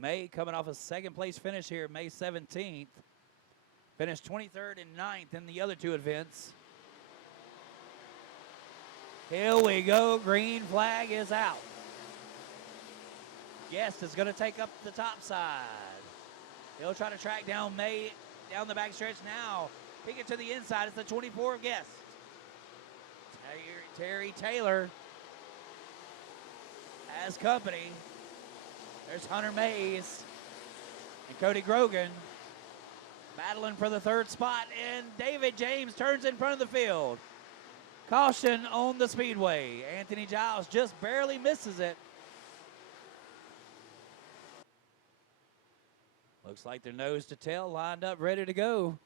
May coming off a second place finish here, May 17th. Finished 23rd and 9th in the other two events. Here we go. Green flag is out. Guest is going to take up the top side. He'll try to track down May down the backstretch now. Pick it to the inside. It's the 24 of Guest. Terry Taylor has company. There's Hunter Mays and Cody Grogan battling for the third spot, and David James turns in front of the field. Caution on the speedway. Anthony Giles just barely misses it. Looks like they're nose to tail, lined up, ready to go.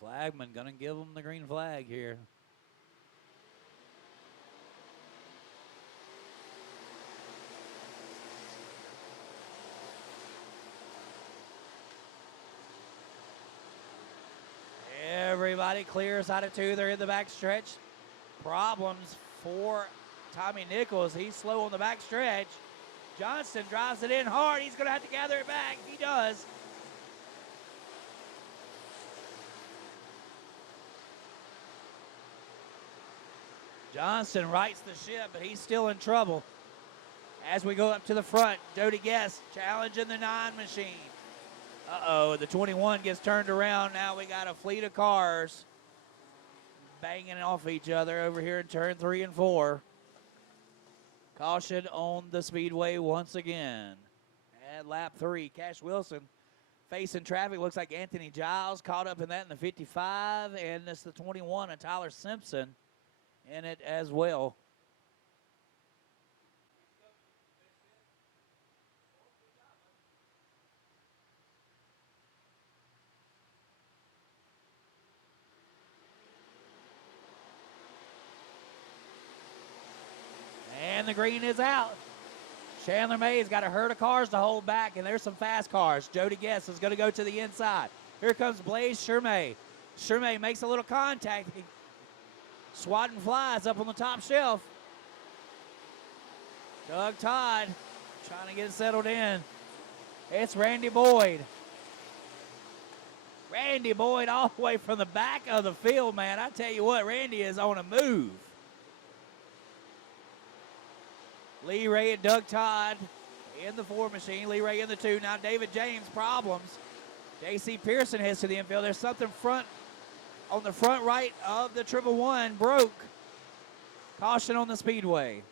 Flagman gonna give them the green flag here. Everybody clears out of two. They're in the back stretch. Problems for Tommy Nichols. He's slow on the back stretch. Johnston drives it in hard. He's going to have to gather it back. He does. Johnston rights the ship, but he's still in trouble. As we go up to the front, Jody Guest challenging the 9 machine. Uh-oh, the 21 gets turned around. Now we got a fleet of cars banging off each other over here in turn 3 and 4. Caution on the speedway once again. At lap 3, Cash Wilson facing traffic. Looks like Anthony Giles caught up in that in the 55, and it's the 21 and Tyler Simpson in it as well. And the green is out. Chandler May's got a herd of cars to hold back, and there's some fast cars. Jody Guest is going to go to the inside. Here comes Blaze Shermay. Shermay makes a little contact. Swatting flies up on the top shelf. Doug Todd trying to get it settled in. It's Randy Boyd. Randy Boyd all the way from the back of the field, man. I tell you what, Randy is on a move. Lee Ray and Doug Todd in the 4 machine. Lee Ray in the 2. Now David James, problems. J.C. Pearson heads to the infield. There's something on the front right of the 111 broke. Caution on the speedway.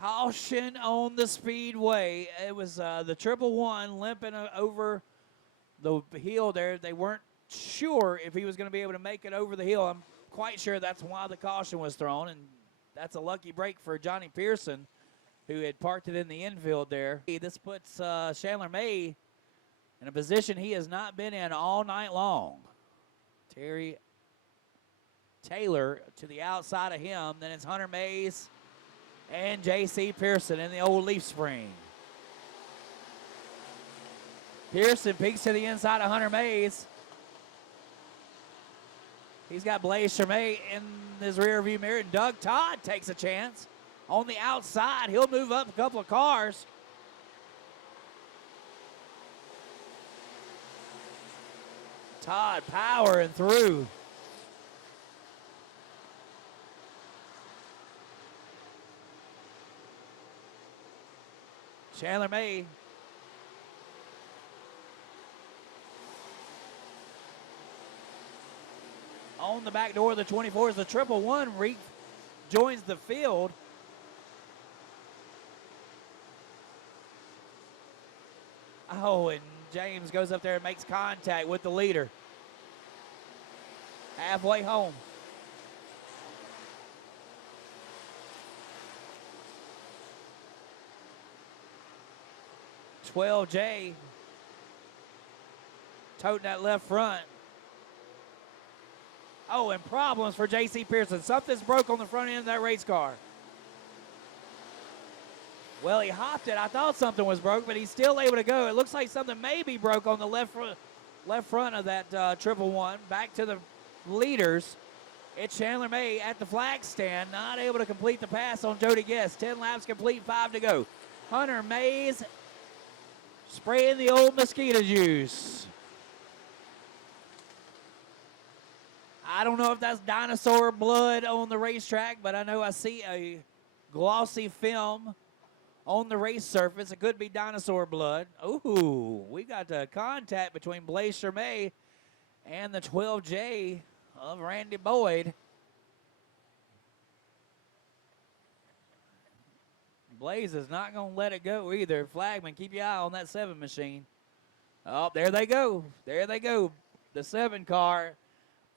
Caution on the speedway. It was the 111 limping over the hill there. They weren't sure if he was going to be able to make it over the hill. I'm quite sure that's why the caution was thrown, and that's a lucky break for Johnny Pearson, who had parked it in the infield there. This puts Chandler May in a position he has not been in all night long. Terry Taylor to the outside of him. Then it's Hunter Mays and J.C. Pearson in the old leaf spring. Pearson peeks to the inside of Hunter Mays. He's got Blaze Shermay in his rear view mirror, and Doug Todd takes a chance. On the outside, he'll move up a couple of cars. Todd powering through. Chandler May. On the back door of the 24 is the 111 joins the field. Oh, and James goes up there and makes contact with the leader. Halfway home. $12J toting that left front. Oh, and problems for J.C. Pearson. Something's broke on the front end of that race car. Well, he hopped it. I thought something was broke, but he's still able to go. It looks like something maybe broke on the left front of that 111. Back to the leaders. It's Chandler May at the flag stand, not able to complete the pass on Jody Guest. 10 laps complete, 5 to go. Hunter Mays spraying the old mosquito juice. I don't know if that's dinosaur blood on the racetrack, but I know I see a glossy film on the race surface. It could be dinosaur blood. Ooh, we got the contact between Blaze May and the 12J of Randy Boyd. Blaze is not going to let it go either. Flagman, keep your eye on that 7 machine. Oh, there they go. There they go. The 7 car.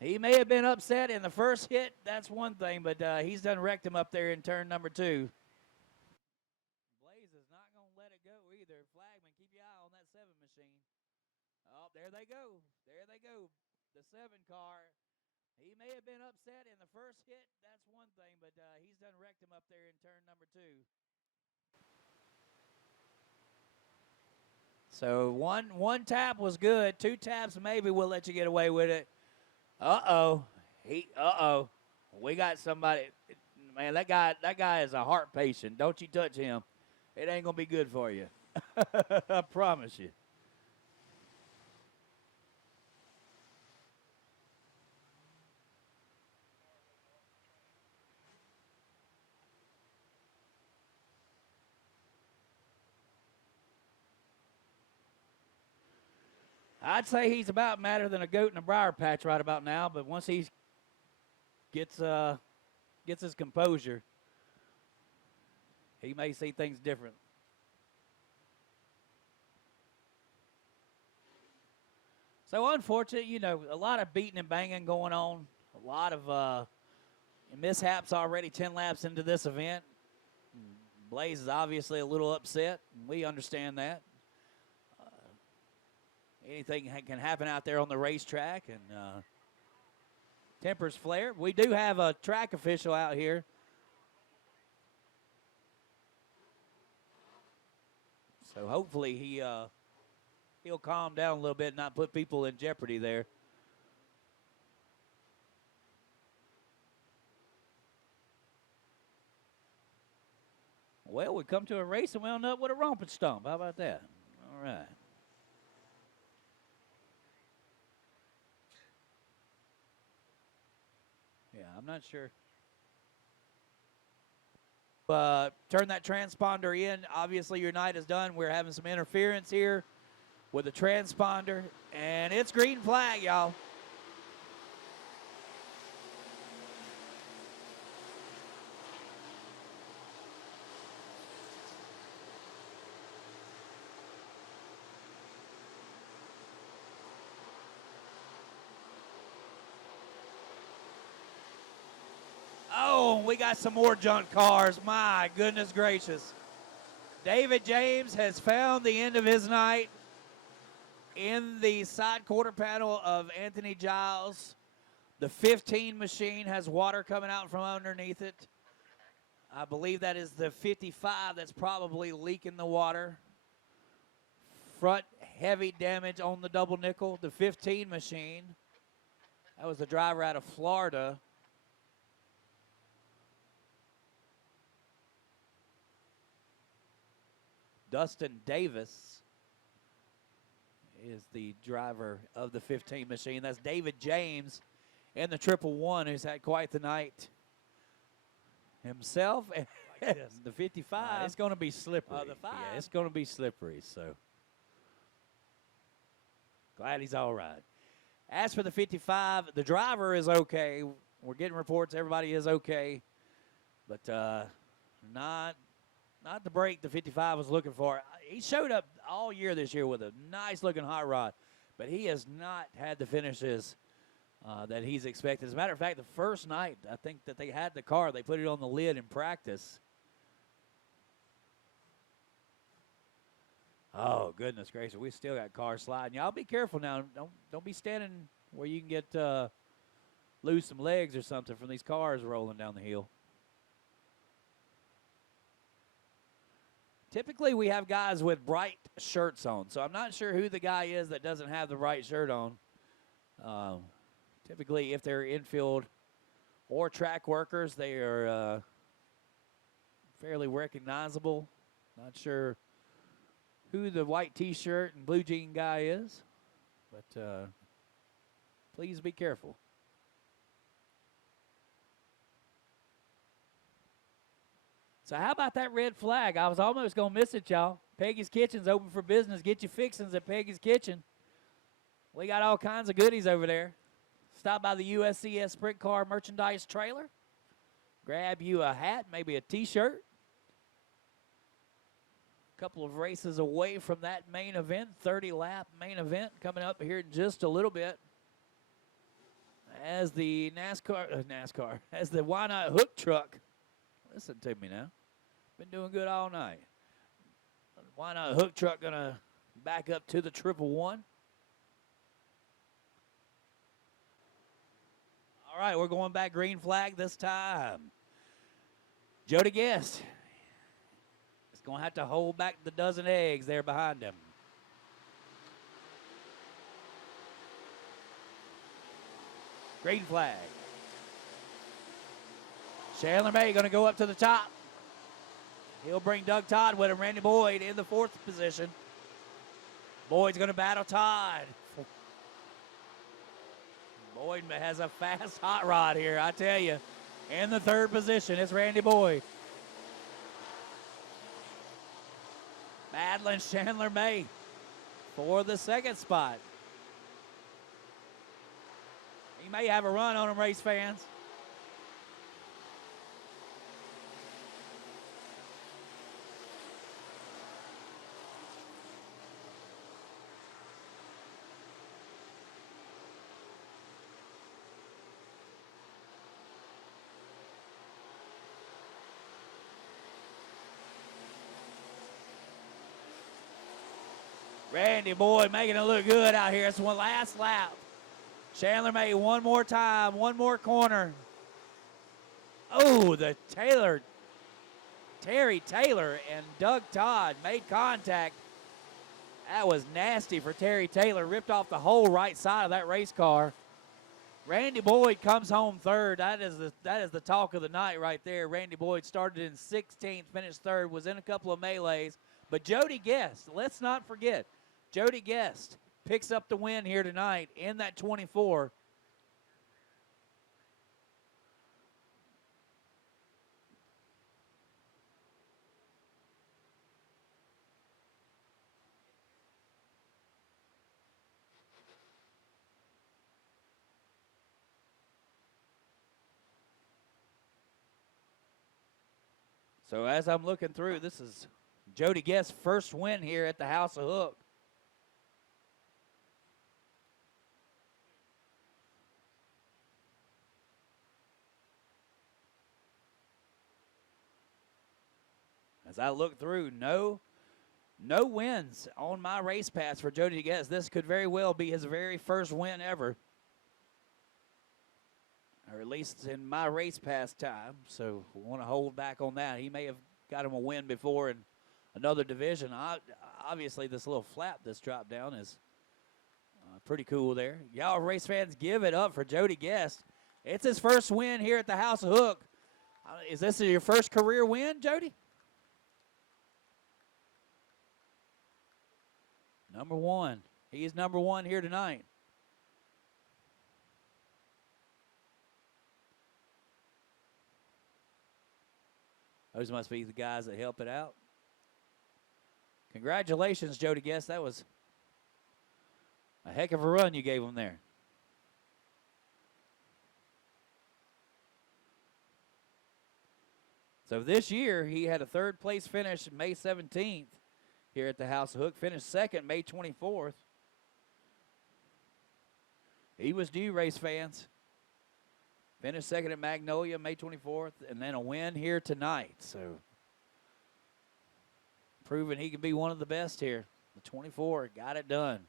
He may have been upset in the first hit. That's one thing, but he's done wrecked him up there in turn number 2. Blaze is not going to let it go either. Flagman, keep your eye on that 7 machine. Oh, there they go. There they go. The 7 car. He may have been upset in the first hit. That's one thing, but he's done wrecked him up there in turn number 2. So one tap was good. 2 taps maybe we'll let you get away with it. Uh-oh. We got somebody. Man, that guy is a heart patient. Don't you touch him. It ain't going to be good for you. I promise you. I'd say he's about madder than a goat in a briar patch right about now, but once he gets his composure, he may see things different. So unfortunate, a lot of beating and banging going on, a lot of mishaps already 10 laps into this event. Blaze is obviously a little upset, and we understand that. Anything can happen out there on the racetrack, and tempers flare. We do have a track official out here. So hopefully he'll calm down a little bit and not put people in jeopardy there. Well, we come to a race and we end up with a romping stomp. How about that? All right. Yeah, I'm not sure. Turn that transponder in. Obviously, your night is done. We're having some interference here with the transponder, and it's green flag, y'all. Oh, we got some more junk cars. My goodness gracious. David James has found the end of his night in the side quarter panel of Anthony Giles. The 15 machine has water coming out from underneath it. I believe that is the 55 that's probably leaking the water. Front heavy damage on the double nickel. The 15 machine. That was the driver out of Florida. Dustin Davis is the driver of the 15 machine. That's David James in the 111 who's had quite the night himself. Like the 55. It's going to be slippery. The 5. Yeah, it's going to be slippery, so. Glad he's all right. As for the 55, the driver is okay. We're getting reports everybody is okay. But not the break the 55 was looking for. He showed up all year this year with a nice-looking hot rod, but he has not had the finishes that he's expected. As a matter of fact, the first night, I think that they had the car, they put it on the lid in practice. Oh, goodness gracious, we still got cars sliding. Y'all be careful now. Don't be standing where you can get lose some legs or something from these cars rolling down the hill. Typically, we have guys with bright shirts on, so I'm not sure who the guy is that doesn't have the bright shirt on. Typically, if they're infield or track workers. They are fairly recognizable. Not sure who the white T-shirt and blue jean guy is, but please be careful. So how about that red flag? I was almost going to miss it, y'all. Peggy's Kitchen's open for business. Get your fixings at Peggy's Kitchen. We got all kinds of goodies over there. Stop by the USCS Sprint Car merchandise trailer. Grab you a hat, maybe a T-shirt. A couple of races away from that main event, 30-lap main event coming up here in just a little bit. As the as the Whynot hook truck. Listen to me now. Been doing good all night. Whynot hook truck gonna back up to the 111. All right, we're going back green flag this time. Jody Guest is going to have to hold back the dozen eggs there behind him. Green flag. Chandler May going to go up to the top. He'll bring Doug Todd with him. Randy Boyd in the 4th position. Boyd's going to battle Todd. Boyd has a fast hot rod here, I tell you. In the 3rd position, it's Randy Boyd. Battling Chandler May for the 2nd spot. He may have a run on him, race fans. Randy Boyd making it look good out here. It's one last lap. Chandler May one more time, one more corner. Oh, the Terry Taylor and Doug Todd made contact. That was nasty for Terry Taylor. Ripped off the whole right side of that race car. Randy Boyd comes home 3rd. That is the talk of the night right there. Randy Boyd started in 16th, finished 3rd, was in a couple of melees. But Jody Guest, let's not forget, Jody Guest picks up the win here tonight in that 24. So as I'm looking through, this is Jody Guest's first win here at the House of Hook. As I look through, no wins on my race pass for Jody Guest. This could very well be his very first win ever, or at least in my race pass time. So we want to hold back on that. He may have got him a win before in another division. Obviously, this little flap that's dropped down is pretty cool there. Y'all race fans, give it up for Jody Guest. It's his first win here at the House of Hook. Is this your first career win, Jody? Number 1. He is number 1 here tonight. Those must be the guys that help it out. Congratulations, Jody Guest. That was a heck of a run you gave him there. So this year, he had a 3rd place finish May 17th here at the House of Hook. Finished 2nd May 24th. He was due, race fans. Finished 2nd at Magnolia May 24th, and then a win here tonight. So proving he can be one of the best here. The 24 got it done.